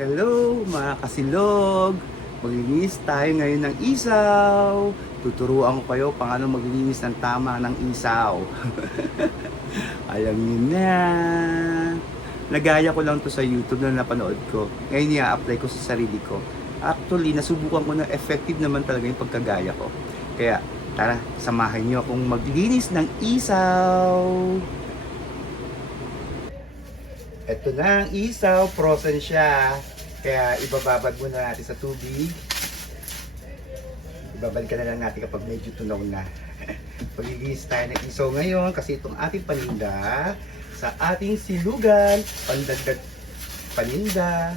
Hello mga kasilog! Maglilinis tayo ngayon ng isaw. Tuturuan ko kayo paano maglilinis ng tama ng isaw. Alam niyo na. Nagaya ko lang to sa YouTube na napanood ko. Ngayon i-apply ko sa sarili ko. Actually, nasubukan ko na effective naman talaga yung pagkagaya ko. Kaya tara, samahan niyo akong maglinis ng isaw. Ito na ang isaw, frozen siya. Kaya ibababad muna natin sa tubig. Ibabalikan na lang natin kapag medyo tunaw na. Paglilinis tayo ng isaw ngayon kasi itong ating paninda sa ating silugan, pandagdag paninda,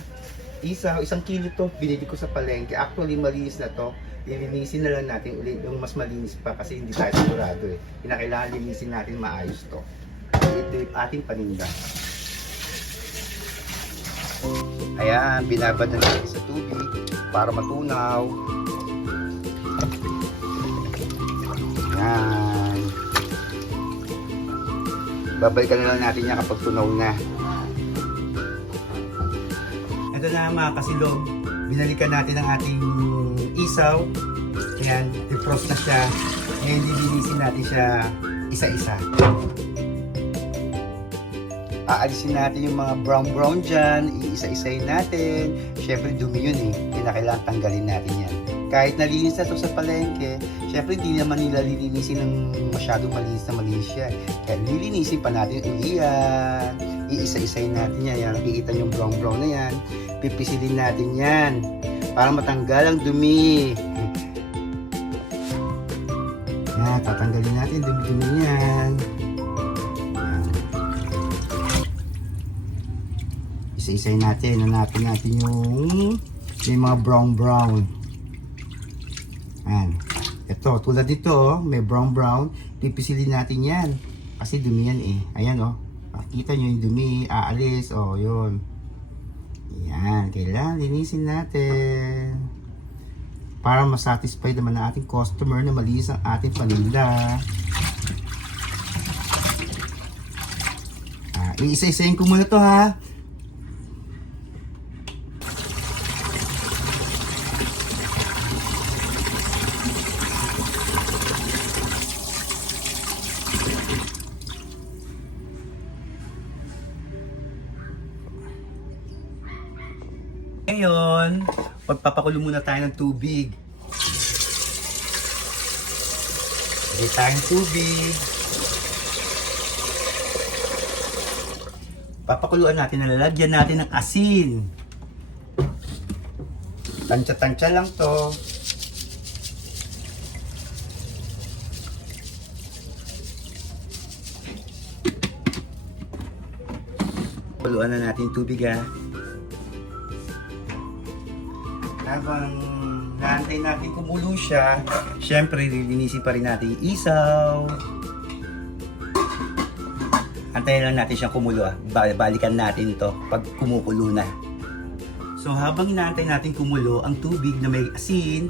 isaw, 1 kilo to, binili ko sa palengke. Actually, malinis na to. Lilinisin na lang natin ulit yung mas malinis pa kasi hindi tayo sigurado eh. Kinakailangan linisin natin maayos to. Ito yung ating paninda. Ayan, binabad na natin sa tubig para matunaw. Ayan. Babalikan na lang natin yan kapag tunaw na. Ito na mga kasilog. Binalikan natin ang ating isaw. Ayan, defrost na siya. Ngayon lilinisin natin siya isa-isa. Aalisin natin yung mga brown dyan, iisa-isayin natin. Syempre dumi yun eh, kailangan tanggalin natin yan. Kahit nalinis na ito sa palengke, syempre hindi naman nila lilinisin ng masyadong malinis siya. Kaya lilinisin pa natin uli yan. Iisa-isayin natin yan. Nakikita yung brown na yan. Pipisilin natin yan para matanggal ang dumi. Yan, tatanggalin natin dumi-dumi yan. Isa-isay natin, hanapin natin yung may mga brown. Ayan. Ito, tulad dito, may brown. Pipisilin natin yan. Kasi dumi yan eh. Ayan oh. Makikita nyo yung dumi, aalis. Oh, yun. Ayan. Kailangan linisin natin. Para masatisfy naman ang ating customer na malinis ang ating paninda. Iisa-isayin ko muna to ha. Ngayon, pagpapakulo muna tayo ng tubig. Lagay tayong tubig. Papakuluan natin, nalalagyan natin ng asin. Tansya-tansya lang to. Pakuluan na natin yung tubig ha. Habang naantay natin kumulo siya, syempre lilinisin pa rin natin yung isaw. Antayin lang natin siyang kumulo balikan natin ito pag kumukulo na. So habang inaantay natin kumulo ang tubig na may asin,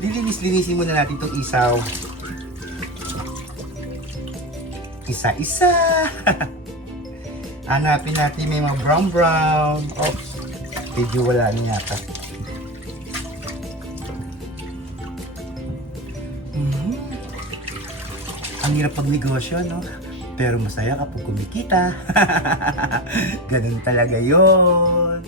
linisin muna natin itong isaw. Isa-isa. Hanapin natin may mga brown. Oops, medyo wala na yata. Ang hirap pag negosyo, no? Pero masaya kapag kumikita. Ganun talaga yon.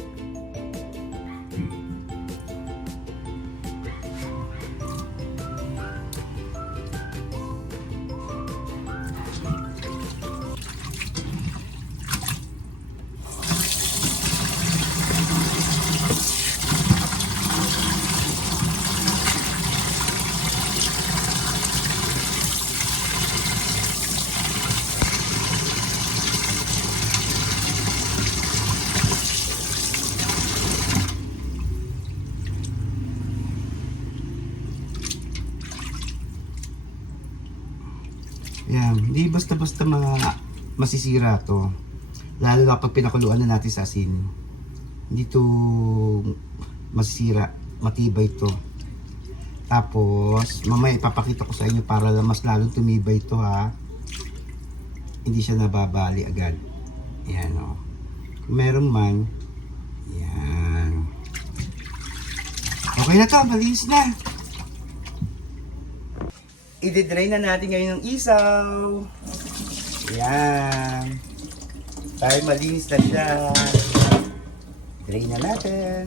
Yan, hindi basta-basta masisira to. Lalo na pag pinakuluan na natin sa asin. Hindi to masisira, matibay to. Tapos, mamaya ipapakita ko sa inyo para mas lalong tumibay ito ha. Hindi siya nababali agad. Yan o. Kung meron man, yan. Okay na to, malinis na. I-drain na natin ngayon ng isaw. Ayan. Dahil malinis na siya. Drain na natin.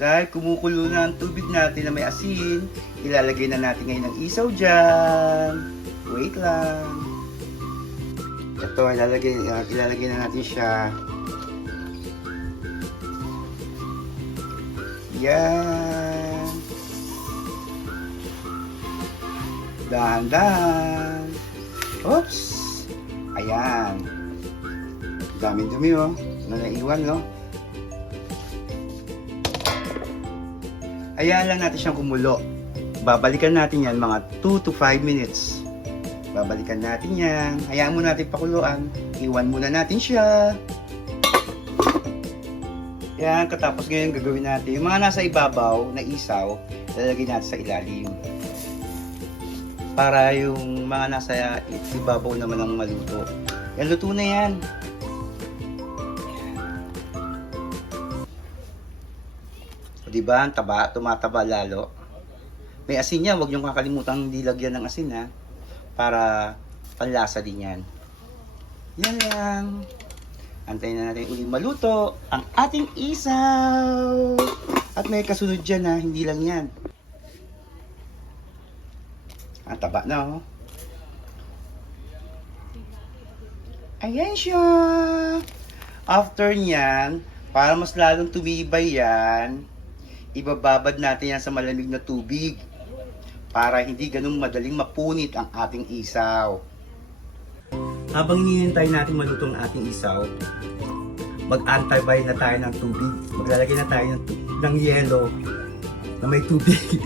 Dahil kumukulo na ang tubig natin na may asin, ilalagay na natin ngayon ng isaw dyan. Wait lang. Ito, ilalagay na natin siya. Yan. Dahan-dahan. Oops. Ayan. Daming dumi oh. Na naiwan no. Ayan lang natin siyang kumulo. Babalikan natin yan mga 2 to 5 minutes. Babalikan natin yan. Hayaan muna natin pakuluan. Iwan muna natin siya. Yan, katapos ngayon gagawin natin. Yung mga nasa ibabaw na isaw, lalagay natin sa ilalim. Para yung mga nasa ibabaw naman ang maluto. Yan, luto na yan. Diba? Ang taba, tumataba lalo. May asin yan, huwag niyong kakalimutan hindi lagyan ng asin ha. Para panlasa din yan. Yan lang. Antayin na natin uling maluto ang ating isaw. At may kasunod dyan ha, hindi lang yan. Ang taba na oh. Ayan siya. After nyan, para mas lalong tumibay yan, ibababad natin yan sa malamig na tubig para hindi ganun madaling mapunit ang ating isaw. Habang hinihintay natin maluto ang ating isaw, mag-antibay na tayo ng tubig. Maglalagay na tayo ng yelo na may tubig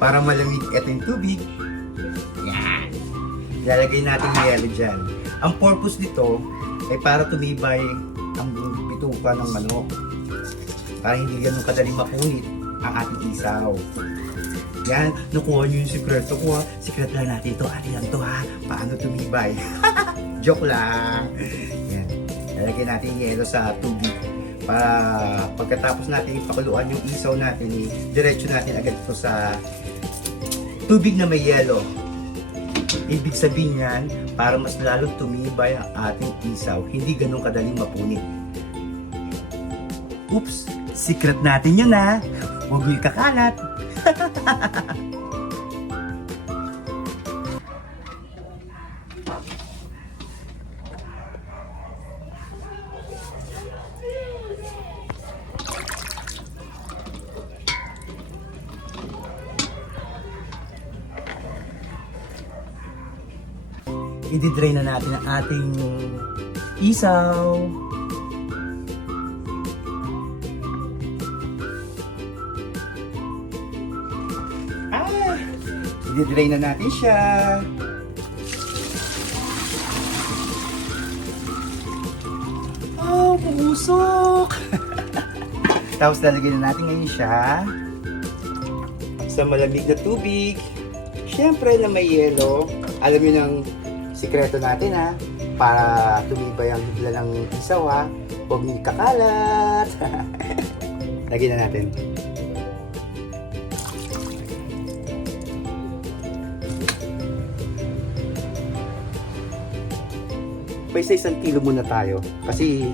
para malamig. Ito yung tubig. Yan. Ilalagay natin yung yelo dyan. Ang purpose nito ay para tumibay ang bituka ng manok. Para hindi ganun kadaling mapunit ang ating isaw. Yan, nakuha nyo yung sikreto ko ha. Sikret lang natin ito. Ano yan to ha? Paano tumibay? Joke lang. Yan. Lalagyan natin yung yelo sa tubig. Para pagkatapos natin ipakuluan yung isaw natin, diretso natin agad ito sa tubig na may yelo. Ibig sabihin yan, para mas lalong tumibay ang ating isaw. Hindi ganun kadaling mapunit. Oops! Secret natin yun ha! Huwag nyo kakalat! I-drain na natin ang ating isaw. I-drain na natin siya. Oh, pumusok! Tapos lalagyan na natin ngayon siya sa malamig na tubig. Siyempre na may yelo. Alam niyo ng sikreto natin ha, para tumibay ang higla ng isaw ha. Huwag niyo kakalat. Lagyan na natin. May sa 1 kilo muna tayo. Kasi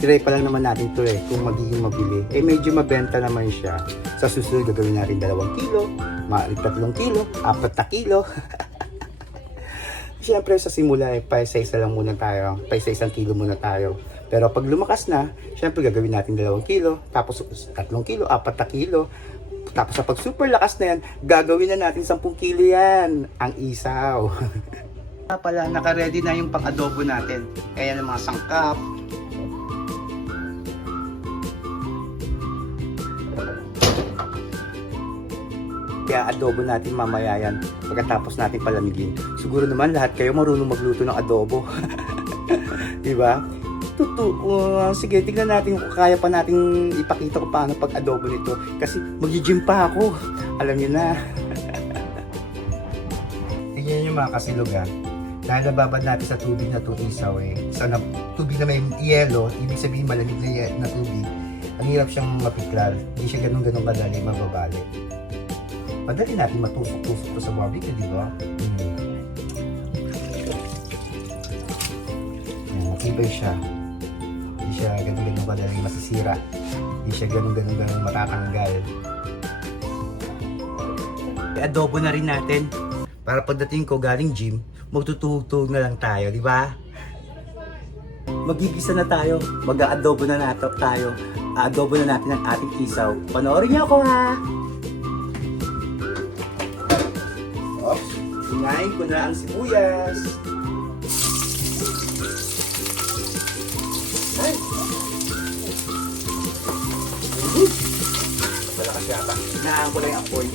try pa lang naman natin ito kung magiging mabili. Medyo mabenta naman siya. Sa susunod gagawin natin 2 kilo, 3 kilo, 4 na kilo. Siyempre sa simula pa sa isa lang muna tayo, pa sa 1 kilo muna tayo. Pero pag lumakas na, siyempre gagawin natin 2 kilo, tapos 3 kilo, 4 na kilo. Tapos sa pag super lakas na yan, gagawin na natin 10 kilo yan, ang isaw. Pala, naka-ready na yung pang-adobo natin. Kaya ng mga sangkap. Kaya adobo natin mamaya yan pagkatapos natin palamigin. Siguro naman lahat kayo marunong magluto ng adobo. Diba? Sige, tignan natin kung kaya pa natin ipakita ko paano pag-adobo nito. Kasi mag-gym pa ako. Alam niyo na. Tingnan niyo mga kasilog ha. Dahil nababad natin sa tubig na itong isaw sa tubig na may yelo, ibig sabihin malamig na tubig. Mahirap siyang mapiklar. Hindi siya ganun-ganun kadali mababali. Madali natin matusok-tusok to sa barbecue, di ba? Matibay siya. Hindi siya ganun-ganun kadali masisira. Hindi siya ganun-ganun matatanggal. I-adobo na rin natin. Para pagdating ko galing gym, magtutuhog-tuhog na lang tayo, di ba? Magigisa na tayo. Mag-aadobo na tayo. Aadobo na natin ang ating isaw. Panoorin niyo ako, ha! Oops! Hinahin ko na ang sibuyas. Ay! Malakas yata. Hinahan ko na yung apoy.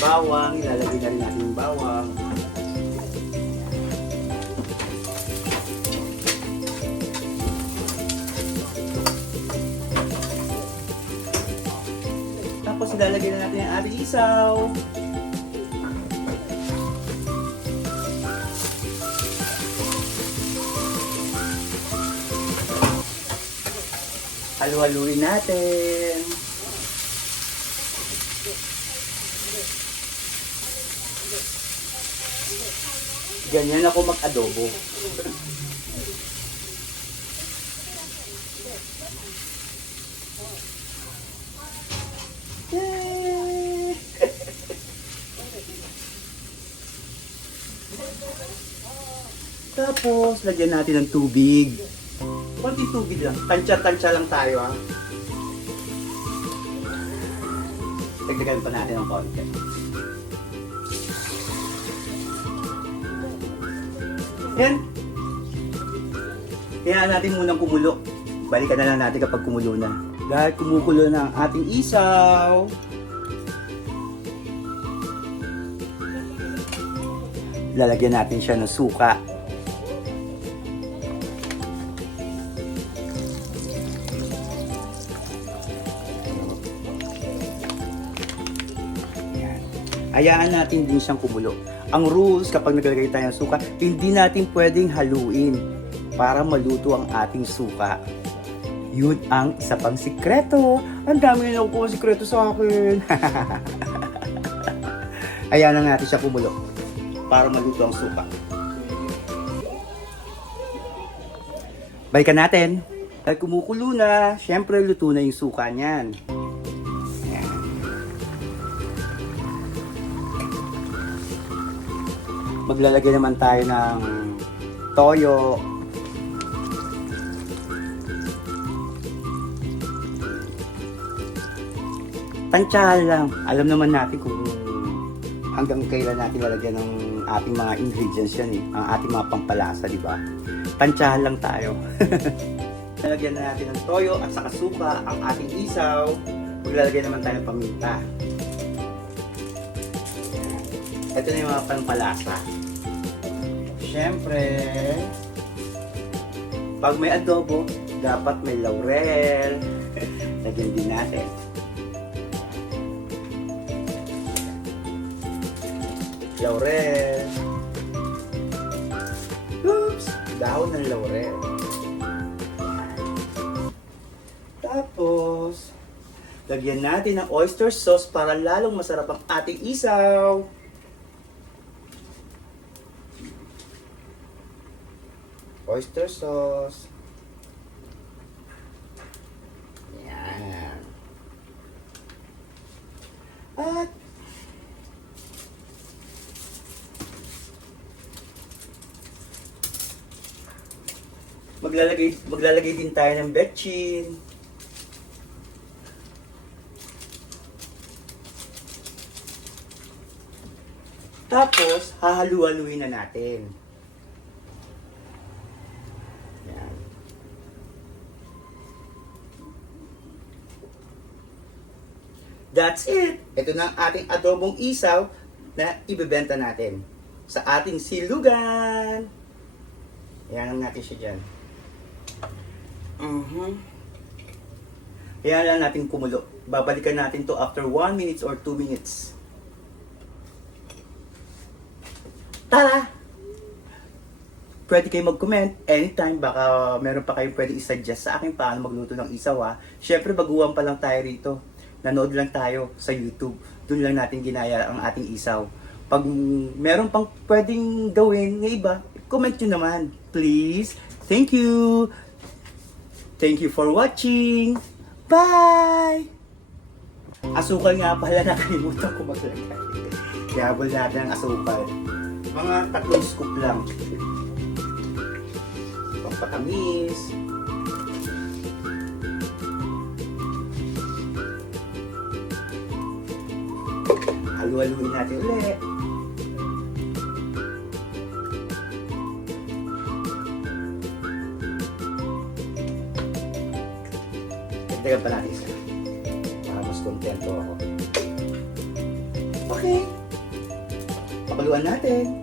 Bawang, ilalagay na rin natin yung bawang. Tapos ilalagay na natin yung ating isaw. Halu-haluin natin. Ganyan ako mag-adobo. Tapos, lagyan natin ng tubig. Kunti tubig lang. Tansya-tansya lang tayo, ha. Dagdagan pa natin ng konti. Yan. Kaya natin munang kumulo. Balikan na lang natin kapag kumulo na. Dahil kumukulo na ang ating isaw. Lalagyan natin siya ng suka. Yan. Hayaan natin din siyang kumulo. Ang rules kapag naglagay tayo ng suka, hindi natin pwedeng haluin para maluto ang ating suka. Yun ang isa pang sikreto. Ang dami na nakukuha sikreto sa akin. Hayaan na natin siya kumulo para maluto ang suka. Balikan natin. Dahil kumukulo na, syempre luto na yung suka niyan. Maglalagay naman tayo ng toyo. Tansyahan lang. Alam naman natin kung hanggang kailan natin lalagyan ng ating mga ingredients yan eh. Ang ating mga pampalasa, di ba? Tansyahan lang tayo. Lalagyan na natin ng toyo at saka suka ang ating isaw. Maglalagay naman tayo ng paminta. Ito na yung mga pampalasa. Siyempre, pag may adobo, dapat may laurel. Lagyan din natin. Laurel. Oops! Dahon ng laurel. Tapos, lagyan natin ng oyster sauce para lalong masarap ang ating isaw. Oyster sauce. Yan. At maglalagay din tayo ng betchin. Tapos, hahalu-haluin na natin. Yan. That's it! Ito na ang ating adobong isaw na ibebenta natin sa ating silugan. Ayan natin siya dyan. Ayan lang natin kumulo. Babalikan natin to after 1 minutes or 2 minutes. Tara! Pwede kayo mag-comment anytime. Baka meron pa kayong pwede i-suggest sa akin paano magluto ng isaw ha. Syempre, baguhan pa lang tayo rito. Nanood lang tayo sa YouTube. Doon lang natin ginaya ang ating isaw. Pag meron pang pwedeng gawin ng iba, comment nyo naman. Please. Thank you. Thank you for watching. Bye! Asukal nga pala, nakalimutan ko maglagay. Yabol natin ang asukal. Mga 3 scoop lang. Pampatamis. Halu-haluin natin ulit. Dagdagan pa natin isa. Para mas kontento ako. Okay. Pakuluan natin.